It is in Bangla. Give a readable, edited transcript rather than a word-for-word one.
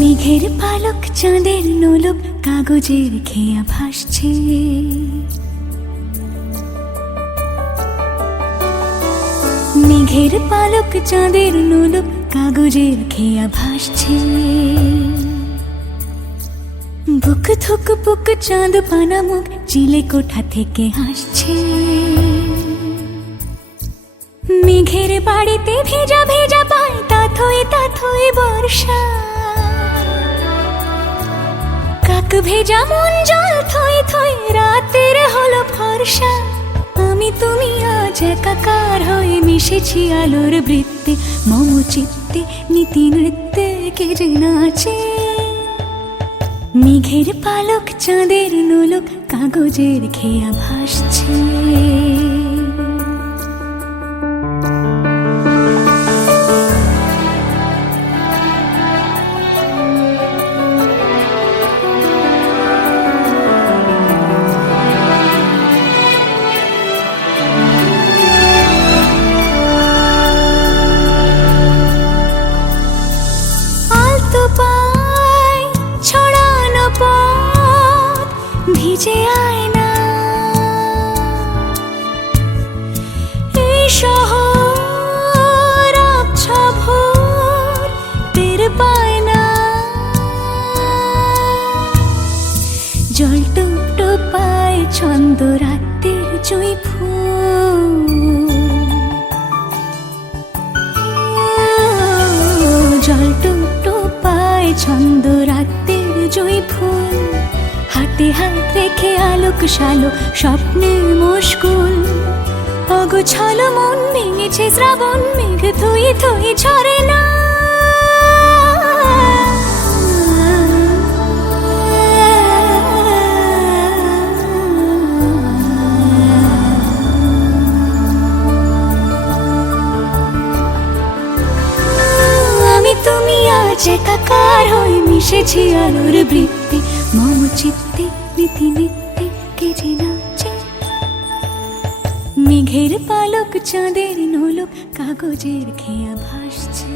মেঘের পালক চাঁদের নোলক কাগজের খেয়া ভাসছে, মেঘের পালক চাঁদের নোলক কাগজের খেয়া ভাসছে। বুক থুক বুক চাঁদ পানা মুখ চিলে কোঠা থেকে হাসছে। মেঘের বাড়িতে ভেজা ভেজা পায় তাথই বর্ষা, কাক ভেজা মন জল থই থই রাতের হলো ফর্সা। আমি তুমি আজ একাকার হয়ে মিশেছি আলোর বৃত্তে, মম চিত্তে নীতি নৃত্যে কে যে নাচে। মেঘের পালক চাঁদের নোলক কাগজের খেয়া ভাসছে। ভিজে আয়না এই শহর আবছা ভোর টের পায় না। জল টুপটোপায় ছন্দ রাতের জুঁই ফুল, জল টুপটোপায় ছন্দ রাতের জুঁই ফুল। হাতে হাত রেখে আলোক শালো স্বপ্নে মশগুল, অগোছালো মন ভেঙেছে শ্রাবণ মেঘ থই থই ঝরে না। আমি তুমি আজ একাকার হয়ে মিশেছি আলোর বৃত্তে, মম চিত্তে নীতি নিত্যে কে যে নাচে। মেঘের পালক চাঁদের নোলক কাগজের খেয়া ভাসছে।